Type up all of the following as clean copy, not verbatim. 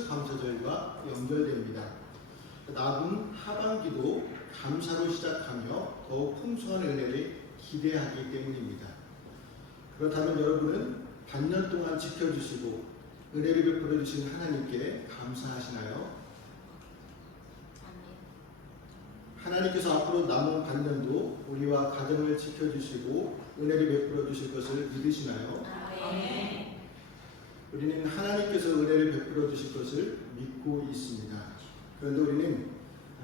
추수감사절과 연결됩니다. 남은 하반기도 감사로 시작하며 더욱 풍성한 은혜를 기대하기 때문입니다. 그렇다면 여러분은 반년 동안 지켜주시고 은혜를 베풀어 주신 하나님께 감사하시나요? 하나님께서 앞으로 남은 반년도 우리와 가정을 지켜주시고 은혜를 베풀어 주실 것을 믿으시나요? 우리는 하나님께서 은혜를 베풀어 주실 것을 믿고 있습니다. 그런데 우리는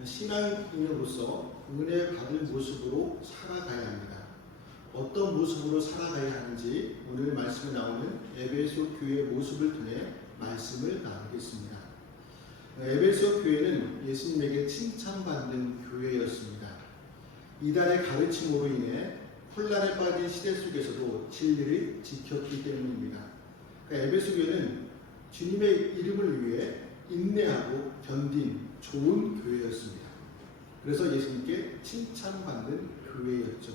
신앙인으로서 은혜 받을 모습으로 살아가야 합니다. 어떤 모습으로 살아가야 하는지 오늘 말씀에 나오는 에베소 교회의 모습을 통해 말씀을 나누겠습니다. 에베소 교회는 예수님에게 칭찬받는 교회였습니다. 이단의 가르침으로 인해 혼란에 빠진 시대 속에서도 진리를 지켰기 때문입니다. 에베소 교회는 주님의 이름을 위해 인내하고 견딘 좋은 교회였습니다. 그래서 예수님께 칭찬받는 교회였죠.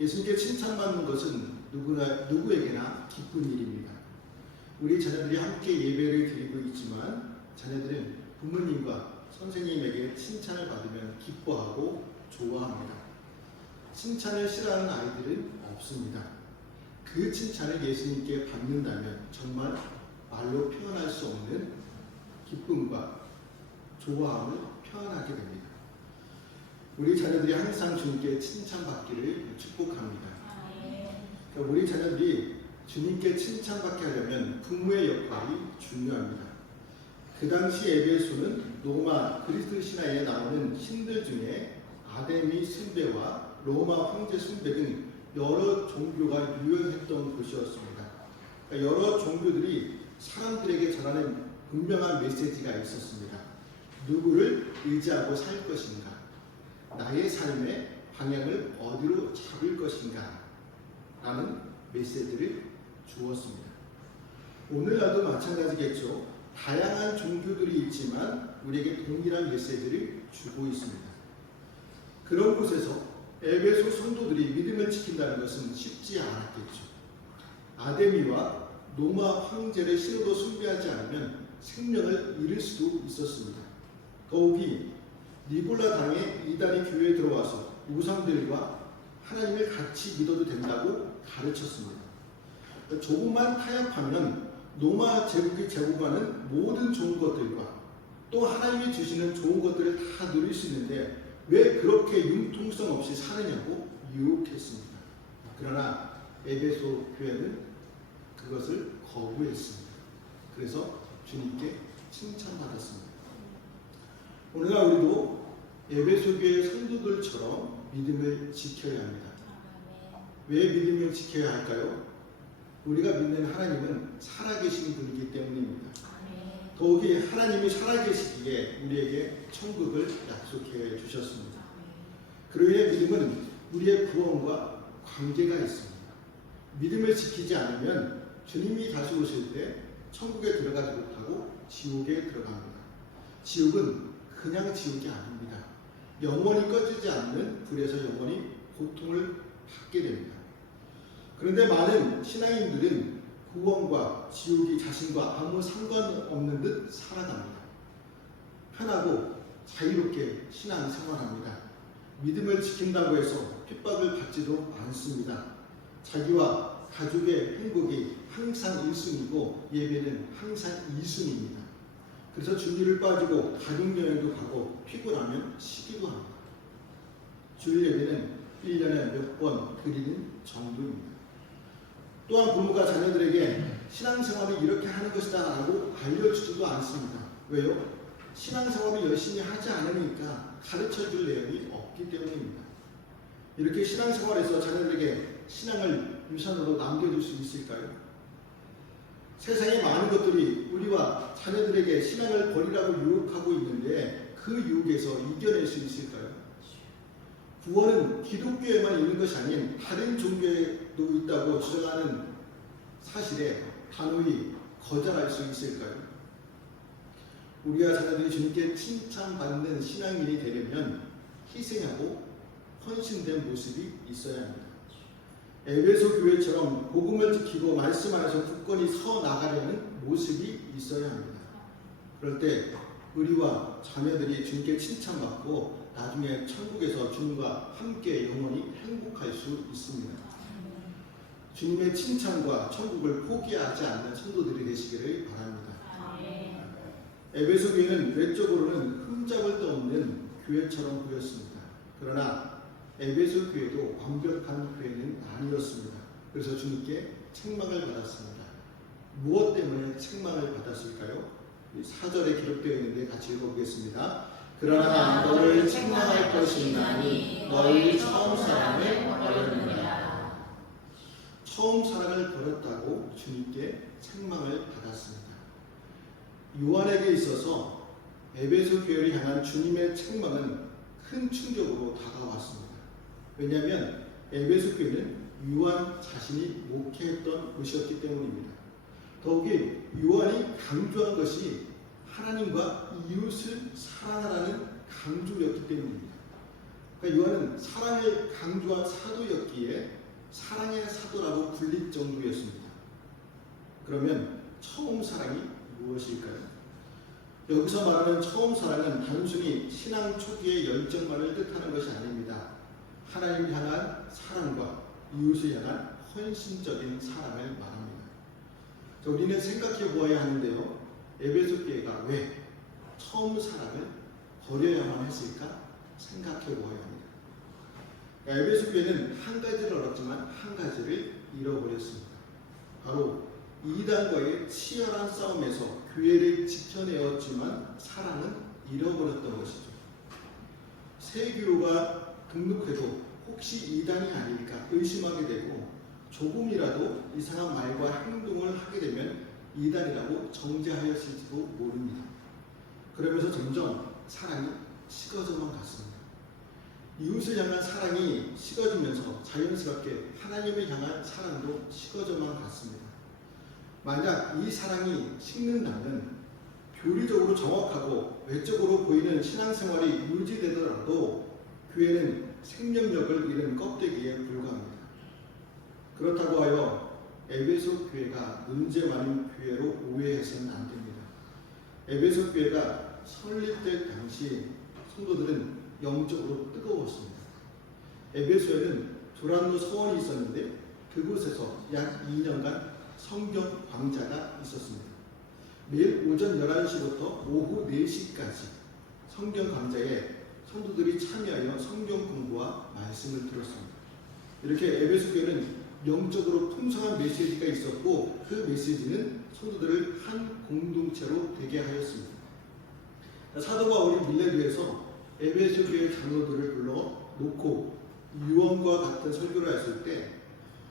예수님께 칭찬받는 것은 누구에게나 기쁜 일입니다. 우리 자녀들이 함께 예배를 드리고 있지만 자녀들은 부모님과 선생님에게 칭찬을 받으면 기뻐하고 좋아합니다. 칭찬을 싫어하는 아이들은 없습니다. 그 칭찬을 예수님께 받는다면 정말 말로 표현할 수 없는 기쁨과 좋아함을 표현하게 됩니다. 우리 자녀들이 항상 주님께 칭찬받기를 축복합니다. 우리 자녀들이 주님께 칭찬받게 하려면 부모의 역할이 중요합니다. 그 당시 에베소는 로마 그리스 신화에 나오는 신들 중에 아데미 숭배와 로마 황제 숭배 등 여러 종교가 유행했던 곳이었습니다. 여러 종교들이 사람들에게 전하는 분명한 메시지가 있었습니다. 누구를 의지하고 살 것인가? 나의 삶의 방향을 어디로 잡을 것인가? 라는 메시지를 주었습니다. 오늘날도 마찬가지겠죠. 다양한 종교들이 있지만 우리에게 동일한 메시지를 주고 있습니다. 그런 곳에서 에베소 성도들이 믿음을 지킨다는 것은 쉽지 않았겠죠. 아데미와 로마 황제를 신으로 숭배하지 않으면 생명을 잃을 수도 있었습니다. 더욱이 니볼라 당에 이단이 교회에 들어와서 우상들과 하나님을 같이 믿어도 된다고 가르쳤습니다. 조금만 타협하면 로마 제국이 제공하는 모든 좋은 것들과 또 하나님이 주시는 좋은 것들을 다 누릴 수 있는데 왜 그렇게 융통성 없이 사느냐고 유혹했습니다. 그러나 에베소 교회는 그것을 거부했습니다. 그래서 주님께 칭찬받았습니다. 오늘날 우리도 에베소 교회 성도들처럼 믿음을 지켜야 합니다. 왜 믿음을 지켜야 할까요? 우리가 믿는 하나님은 살아계신 분이기 때문입니다. 더욱이 하나님이 살아계시기에 우리에게 천국을 약속해 주셨습니다. 그로 인해 믿음은 우리의 구원과 관계가 있습니다. 믿음을 지키지 않으면 주님이 다시 오실 때 천국에 들어가지 못하고 지옥에 들어갑니다. 지옥은 그냥 지옥이 아닙니다. 영원히 꺼지지 않는 불에서 영원히 고통을 받게 됩니다. 그런데 많은 신앙인들은 구원과 지옥이 자신과 아무 상관없는 듯 살아갑니다. 편하고 자유롭게 신앙 생활합니다. 믿음을 지킨다고 해서 핍박을 받지도 않습니다. 자기와 가족의 행복이 항상 1순위고 예배는 항상 2순위입니다. 그래서 주일을 빠지고 가족여행도 가고 피곤하면 쉬기도 합니다. 주일 예배는 1년에 몇 번 드리는 정도입니다. 또한 부모가 자녀들에게 신앙생활을 이렇게 하는 것이다 라고 알려주지도 않습니다. 왜요? 신앙생활을 열심히 하지 않으니까 가르쳐줄 내용이 없기 때문입니다. 이렇게 신앙생활에서 자녀들에게 신앙을 유산으로 남겨줄 수 있을까요? 세상에 많은 것들이 우리와 자녀들에게 신앙을 버리라고 유혹하고 있는데 그 유혹에서 이겨낼 수 있을까요? 구원은 기독교에만 있는 것이 아닌 다른 종교에도 있다고 주장하는 사실에 단호히 거절할 수 있을까요? 우리와 자녀들이 주님께 칭찬받는 신앙인이 되려면 희생하고 헌신된 모습이 있어야 합니다. 에베소 교회처럼 복음을 지키고 말씀 안에서 굳건히 서 나가려는 모습이 있어야 합니다. 그럴 때 우리와 자녀들이 주님께 칭찬받고 나중에 천국에서 주님과 함께 영원히 행복할 수 있습니다. 주님의 칭찬과 천국을 포기하지 않는 성도들이 되시기를 바랍니다. 에베소 교회는 외적으로는 흠잡을 데 없는 교회처럼 보였습니다. 그러나 에베소 교회도 완벽한 교회는 아니었습니다. 그래서 주님께 책망을 받았습니다. 무엇 때문에 책망을 받았을까요? 4절에 기록되어 있는데 같이 읽어보겠습니다. 그러나 너를 책망할 것이나니 너희 처음 사랑을 버렸느니라. 처음 사랑을 버렸다고 주님께 책망을 받았습니다. 요한에게 있어서 에베소 교회를 향한 주님의 책망은 큰 충격으로 다가왔습니다. 왜냐하면 에베소 교회는 요한 자신이 목회했던 곳이었기 때문입니다. 더욱이 요한이 강조한 것이 하나님과 이웃을 사랑하라는 강조였기 때문입니다. 그러니까 요한은 사랑을 강조한 사도였기에 사랑의 사도라고 불릴 정도였습니다. 그러면 처음 사랑이 무엇일까요? 여기서 말하는 처음 사랑은 단순히 신앙 초기의 열정만을 뜻하는 것이 아닙니다. 하나님을 향한 사랑과 이웃을 향한 헌신적인 사랑을 말합니다. 우리는 생각해 보아야 하는데요. 에베소 교회가 왜 처음 사랑을 버려야만 했을까 생각해 보아야 합니다. 에베소 교회는 한 가지를 얻었지만 한 가지를 잃어버렸습니다. 바로 이단과의 치열한 싸움에서 교회를 지켜내었지만 사랑은 잃어버렸던 것이죠. 새 교로가 등록해도 혹시 이단이 아닐까 의심하게 되고 조금이라도 이상한 말과 행동을 하게 되면 이단이라고 정죄하였을지도 모릅니다. 그러면서 점점 사랑이 식어져만 갔습니다. 이웃을 향한 사랑이 식어지면서 자연스럽게 하나님을 향한 사랑도 식어져만 갔습니다. 만약 이 사랑이 식는다면 교리적으로 정확하고 외적으로 보이는 신앙생활이 유지되더라도 교회는 생명력을 잃은 껍데기에 불과합니다. 그렇다고 하여 에베소 교회가 문제 많은 교회로 오해해서는 안 됩니다. 에베소 교회가 설립될 당시 성도들은 영적으로 뜨거웠습니다. 에베소에는 두란노 서원이 있었는데 그곳에서 약 2년간 성경 강좌가 있었습니다. 매일 오전 11시부터 오후 4시까지 성경 강좌에 성도들이 참여하여 성경 공부와 말씀을 들었습니다. 이렇게 에베소 교회는 영적으로 풍성한 메시지가 있었고 그 메시지는 성도들을 한 공동체로 되게 하였습니다. 사도 바울이 밀레드에서 에베소 교회 장로들을 불러 놓고 유언과 같은 설교를 했을 때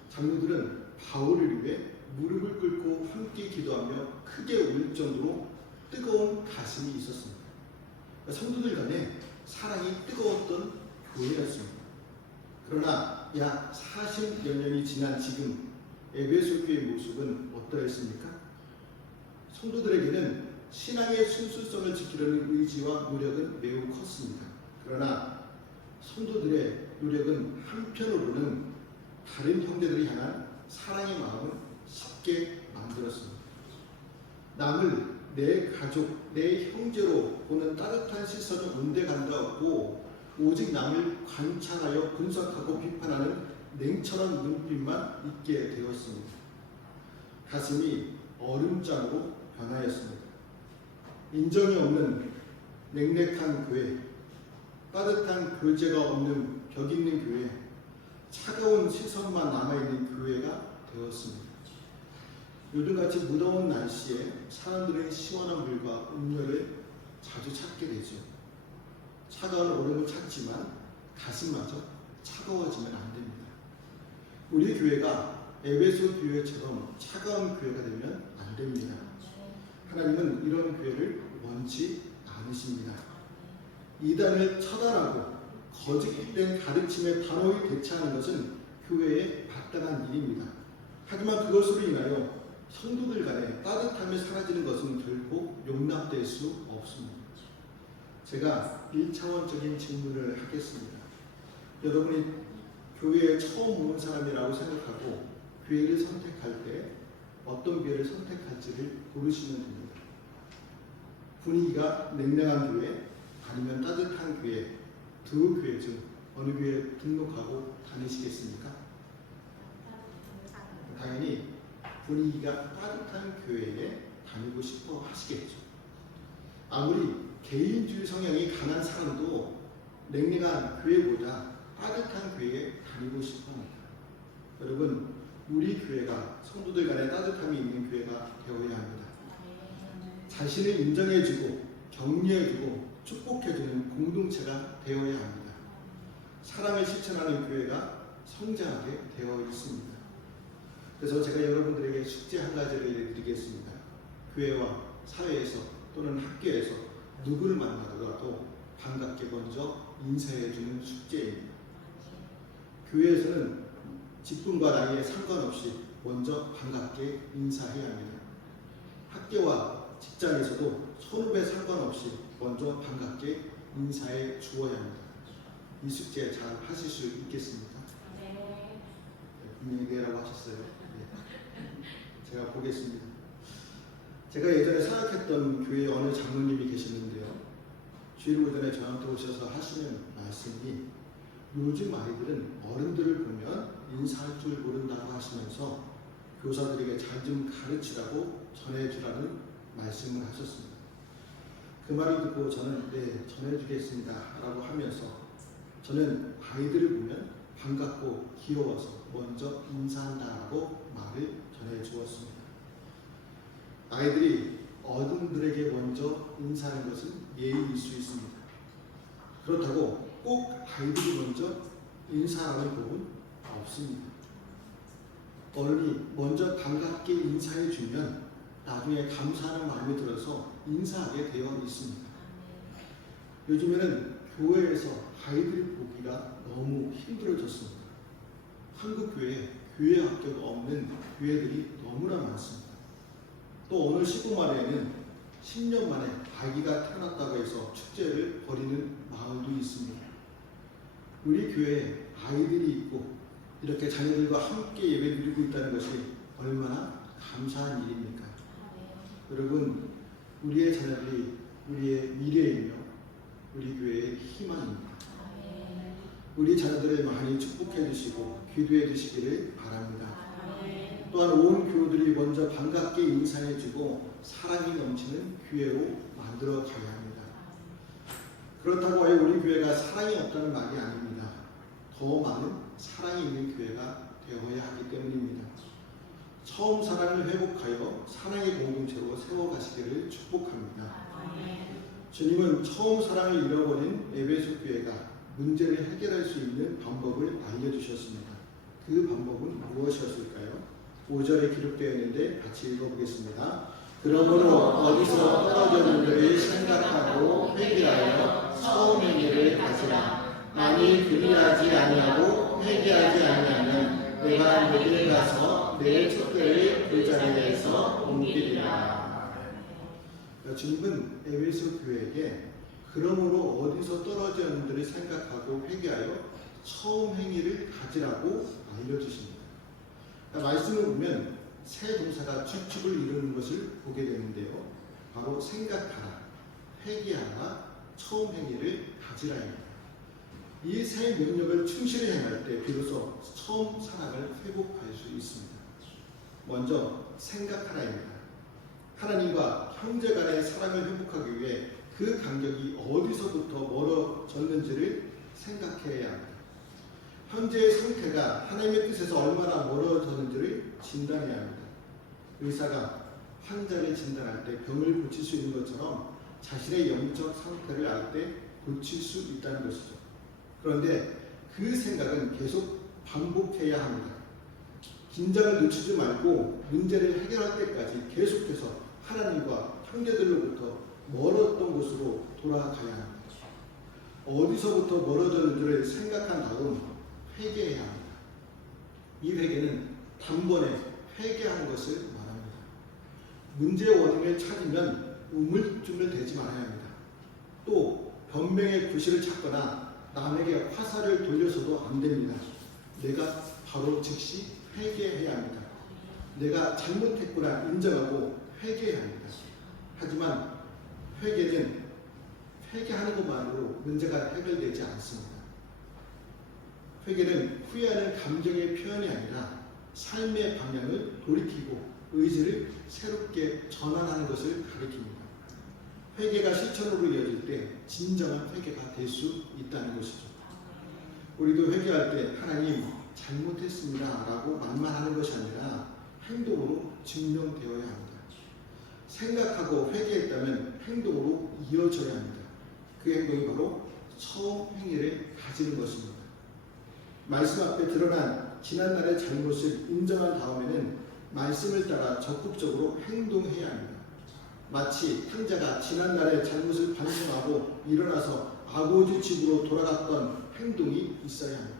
장로들은 바울을 위해 무릎을 꿇고 함께 기도하며 크게 울 정도로 뜨거운 가슴이 있었습니다. 성도들 간에 사랑이 뜨거웠던 교회였습니다. 그러나 약 40여 년이 지난 지금 에베소 교회의 모습은 어떠했습니까? 성도들에게는 신앙의 순수성을 지키려는 의지와 노력은 매우 컸습니다. 그러나 성도들의 노력은 한편으로는 다른 형제들을 향한 사랑의 마음을 쉽게 만들었습니다. 남을 내 가족, 내 형제로 보는 따뜻한 시선은 온데간데 없고 오직 남을 관찰하여 분석하고 비판하는 냉철한 눈빛만 있게 되었습니다. 가슴이 얼음장으로 변하였습니다. 인정이 없는 냉랭한 교회, 따뜻한 교제가 없는 벽 있는 교회, 차가운 시선만 남아있는 교회가 되었습니다. 요즘같이 무더운 날씨에 사람들은 시원한 물과 음료를 자주 찾게 되죠. 차가운 얼음을 찾지만 가슴마저 차가워지면 안 됩니다. 우리 교회가 에베소 교회처럼 차가운 교회가 되면 안 됩니다. 하나님은 이런 교회를 원치 않으십니다. 이단을 처단하고 거짓된 가르침에 단호히 대처하는 것은 교회에 마땅한 일입니다. 하지만 그것으로 인하여 성도들 간에 따뜻함이 사라지는 것은 결코 용납될 수 없습니다. 제가 1차원적인 질문을 하겠습니다. 여러분이 교회에 처음 온 사람이라고 생각하고 교회를 선택할 때 어떤 교회를 선택할지를 고르시면 됩니다. 분위기가 냉랭한 교회 아니면 따뜻한 교회, 두 교회 중 어느 교회에 등록하고 다니시겠습니까? 당연히 분위기가 따뜻한 교회에 다니고 싶어 하시겠죠. 아무리 개인주의 성향이 강한 사람도 냉랭한 교회보다 따뜻한 교회에 다니고 싶어 합니다. 여러분, 우리 교회가 성도들 간에 따뜻함이 있는 교회가 되어야 합니다. 자신을 인정해주고 격려해주고 축복해주는 공동체가 되어야 합니다. 사랑을 실천하는 교회가 성장하게 되어 있습니다. 그래서 제가 여러분들에게 숙제 한 가지를 드리겠습니다. 교회와 사회에서 또는 학교에서 누구를 만나더라도 반갑게 먼저 인사해주는 숙제입니다. 교회에서는 직분과 나이에 상관없이 먼저 반갑게 인사해야 합니다. 학교와 직장에서도 선후배 상관없이 먼저 반갑게 인사해 주어야 합니다. 이 숙제 잘 하실 수 있겠습니까? 네. 분명히 네라고 하셨어요. 네. 제가 보겠습니다. 제가 예전에 생각했던 교회에 어느 장로님이 계시는데요. 주일 오전에 저한테 오셔서 하시는 말씀이 요즘 아이들은 어른들을 보면 인사할 줄 모른다고 하시면서 교사들에게 잘 좀 가르치라고 전해주라는 말씀을 하셨습니다. 그 말을 듣고 저는 네, 전해주겠습니다 라고 하면서 저는 아이들을 보면 반갑고 귀여워서 먼저 인사한다라고 말을 전해주었습니다. 아이들이 어른들에게 먼저 인사하는 것은 예의일 수 있습니다. 그렇다고 꼭 아이들이 먼저 인사하는 법은 없습니다. 어른이 먼저 반갑게 인사해 주면 나중에 감사하는 마음이 들어서 인사하게 되어 있습니다. 요즘에는 교회에서 아이들 보기가 너무 힘들어졌습니다. 한국 교회에 교회 학교가 없는 교회들이 너무나 많습니다. 또 어느 시골마을에는 10년 만에 아기가 태어났다고 해서 축제를 벌이는 마을도 있습니다. 우리 교회에 아이들이 있고 이렇게 자녀들과 함께 예배드리고 있다는 것이 얼마나 감사한 일입니까? 여러분, 우리의 자녀들이 우리의 미래이며 우리 교회의 희망입니다. 우리 자녀들을 많이 축복해 주시고 기도해 주시기를 바랍니다. 또한 온 교우들이 먼저 반갑게 인사해 주고 사랑이 넘치는 교회로 만들어 가야 합니다. 그렇다고 우리 교회가 사랑이 없다는 말이 아닙니다. 더 많은 사랑이 있는 교회가 되어야 하기 때문입니다. 처음 사랑을 회복하여 사랑의 공동체로 세워가시기를 축복합니다. 주님은 처음 사랑을 잃어버린 에베소 교회가 문제를 해결할 수 있는 방법을 알려주셨습니다. 그 방법은 무엇이었을까요? 5절에 기록되어 있는데 같이 읽어보겠습니다. 그러므로 어디서 떨어졌는지를 생각하고 회개하여 처음 행위를 가지라. 만일 그리하지 아니하고 회개하지 아니하면 내가 너희를 가서 내 촛대를 그 자리에서 옮기리라. 주님은 에베소 교회에게 그러므로 어디서 떨어졌는지를 생각하고 회개하여 처음 행위를 가지라고 알려주십니다. 말씀을 보면 세 동사가 주축을 이루는 것을 보게 되는데요. 바로 생각하라, 회개하라, 처음 행위를 가지라입니다. 이 세 명령을 충실히 행할 때 비로소 처음 사랑을 회복할 수 있습니다. 먼저 생각하라입니다. 하나님과 형제 간의 사랑을 회복하기 위해 그 간격이 어디서부터 멀어졌는지를 생각해야 합니다. 현재의 상태가 하나님의 뜻에서 얼마나 멀어졌는지를 진단해야 합니다. 의사가 환자를 진단할 때 병을 고칠 수 있는 것처럼 자신의 영적 상태를 알 때 고칠 수 있다는 것이죠. 그런데 그 생각은 계속 반복해야 합니다. 긴장을 늦추지 말고 문제를 해결할 때까지 계속해서 하나님과 형제들로부터 멀었던 곳으로 돌아가야 합니다. 어디서부터 멀어졌는지를 생각한 다음 회개해야 합니다. 이 회개는 단번에 회개하는 것을 말합니다. 문제의 원인을 찾으면 우물쭈물대지 말아야 합니다. 또 변명의 구실을 찾거나 남에게 화살을 돌려서도 안 됩니다. 내가 바로 즉시 회개해야 합니다. 내가 잘못했구나 인정하고 회개해야 합니다. 하지만 회개는 회개하는 것만으로 문제가 해결되지 않습니다. 회개는 후회하는 감정의 표현이 아니라 삶의 방향을 돌이키고 의지를 새롭게 전환하는 것을 가리킵니다. 회개가 실천으로 이어질 때 진정한 회개가 될 수 있다는 것이죠. 우리도 회개할 때 하나님 잘못했습니다 라고 말만 하는 것이 아니라 행동으로 증명되어야 합니다. 생각하고 회개했다면 행동으로 이어져야 합니다. 그 행동이 바로 처음 행위를 가지는 것입니다. 말씀 앞에 드러난 지난날의 잘못을 인정한 다음에는 말씀을 따라 적극적으로 행동해야 합니다. 마치 탕자가 지난날의 잘못을 반성하고 일어나서 아버지 집으로 돌아갔던 행동이 있어야 합니다.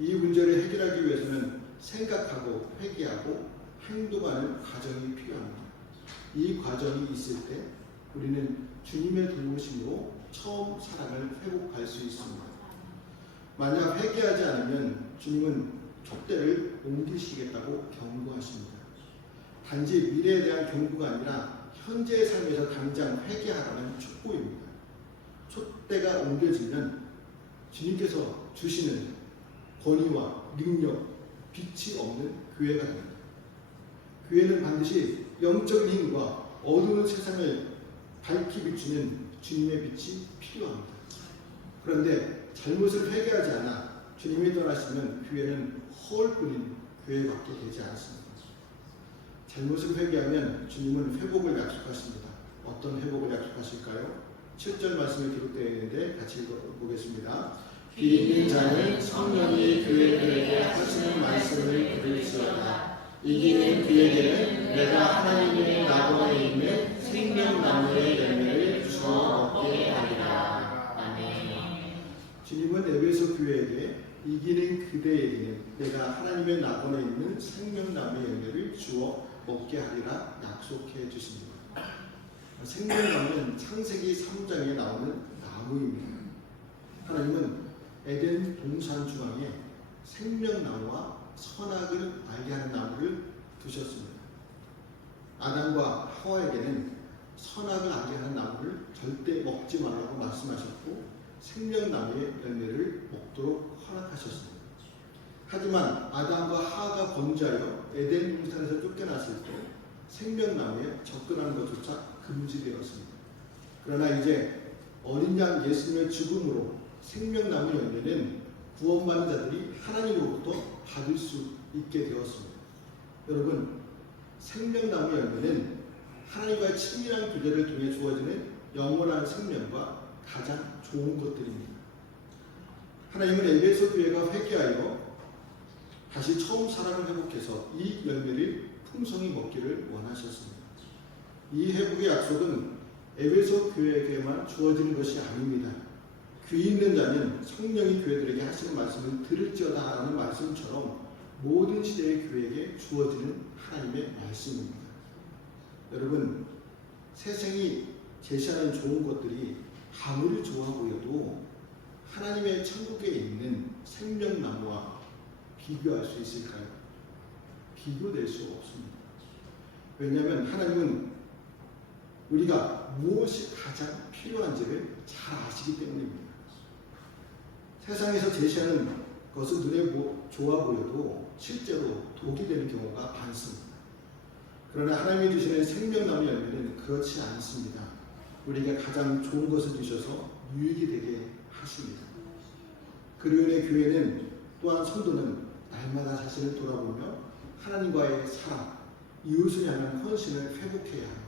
이 문제를 해결하기 위해서는 생각하고 회개하고 행동하는 과정이 필요합니다. 이 과정이 있을 때 우리는 주님의 도우심으로 처음 사랑을 회복할 수 있습니다. 만약 회개하지 않으면 주님은 촛대를 옮기시겠다고 경고하십니다. 단지 미래에 대한 경고가 아니라 현재의 삶에서 당장 회개하라는 촉구입니다. 촛대가 옮겨지면 주님께서 주시는 권위와 능력, 빛이 없는 교회가 됩니다. 교회는 반드시 영적인 힘과 어두운 세상을 밝히 비추는 주님의 빛이 필요합니다. 그런데 잘못을 회개하지 않아 주님이 떠나시면 교회는 허울뿐인 교회밖에 되지 않습니다. 잘못을 회개하면 주님은 회복을 약속하십니다. 어떤 회복을 약속하실까요? 7절 말씀에 기록되어 있는데 같이 읽어보겠습니다. 귀 있는 자는 성령이 그에게 하시는 말씀을 들을지어다. 이기는 그에게는 내가 하나님의 나무에 있는 생명나무의 열매를 주어 먹게 하리라. 아멘. 주님은 에베소 교회에게 이기는 그대에게는 내가 하나님의 나무에 있는 생명나무의 열매를 주어 먹게 하리라 약속해 주십니다. 생명나무는 창세기 3장에 나오는 나무입니다. 하나님은 에덴 동산 중앙에 생명나무와 선악을 알게 하는 나무를 두셨습니다. 아담과 하와에게는 선악을 알게 하는 나무를 절대 먹지 말라고 말씀하셨고 생명나무의 열매를 먹도록 허락하셨습니다. 하지만 아담과 하와가 범죄하여 에덴 동산에서 쫓겨났을 때 생명나무에 접근하는 것조차 금지되었습니다. 그러나 이제 어린 양 예수님의 죽음으로 생명나무 열매는 구원받는 자들이 하나님으로부터 받을 수 있게 되었습니다. 여러분, 생명나무 열매는 하나님과의 친밀한 교제를 통해 주어지는 영원한 생명과 가장 좋은 것들입니다. 하나님은 에베소 교회가 회개하여 다시 처음 사랑을 회복해서 이 열매를 풍성히 먹기를 원하셨습니다. 이 회복의 약속은 에베소 교회에게만 주어지는 것이 아닙니다. 귀 있는 자는 성령이 교회들에게 하시는 말씀을 들을지어다 라는 말씀처럼 모든 시대의 교회에게 주어지는 하나님의 말씀입니다. 여러분, 세상이 제시하는 좋은 것들이 아무리 좋아 보여도 하나님의 천국에 있는 생명나무와 비교할 수 있을까요? 비교될 수 없습니다. 왜냐하면 하나님은 우리가 무엇이 가장 필요한지를 잘 아시기 때문입니다. 세상에서 제시하는 것은 눈에 좋아 보여도 실제로 독이 되는 경우가 많습니다. 그러나 하나님이 주시는 생명나무 열매는 그렇지 않습니다. 우리가 가장 좋은 것을 주셔서 유익이 되게 하십니다. 그로 인해 교회는 또한 성도는 날마다 자신을 돌아보며 하나님과의 사랑, 이웃을 향한 헌신을 회복해야 합니다.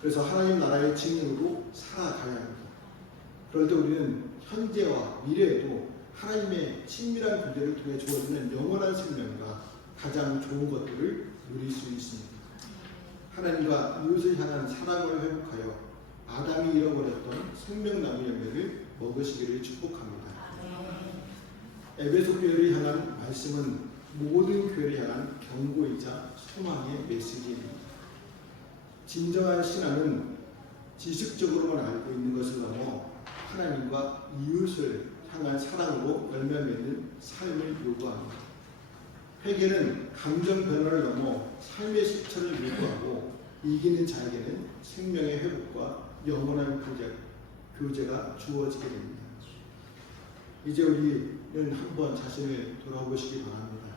그래서 하나님 나라의 증인으로 살아가야 합니다. 그럴 때 우리는 현재와 미래에도 하나님의 친밀한 교제를 통해 주어지는 영원한 생명과 가장 좋은 것들을 누릴 수 있습니다. 하나님과 이웃을 향한 사랑을 회복하여 아담이 잃어버렸던 생명나무 열매를 먹으시기를 축복합니다. 에베소 교회를 향한 말씀은 모든 교회를 향한 경고이자 소망의 메시지입니다. 진정한 신앙은 지식적으로만 알고 있는 것을 넘어 하나님과 이웃을 향한 사랑으로 열매 맺는 삶을 요구합니다. 회개는 감정 변화를 넘어 삶의 실천을 요구하고 이기는 자에게는 생명의 회복과 영원한 교제가 주어지게 됩니다. 이제 우리는 한번 자신을 돌아보시기 바랍니다.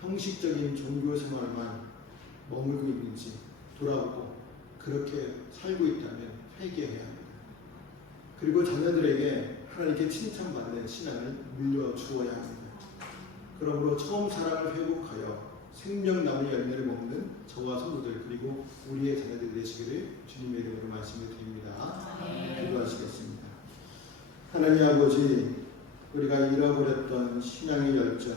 형식적인 종교 생활만 머물고 있는지 돌아보고 그렇게 살고 있다면 회개해야 합니다. 그리고 자녀들에게 하나님께 칭찬받는 신앙을 물려주어야 합니다. 그러므로 처음 사랑을 회복하여 생명나무의 열매를 먹는 저와 성도들 그리고 우리의 자녀들이 되시기를 주님의 이름으로 말씀을 드립니다. 기도하시겠습니다. 하나님 아버지, 우리가 잃어버렸던 신앙의 열정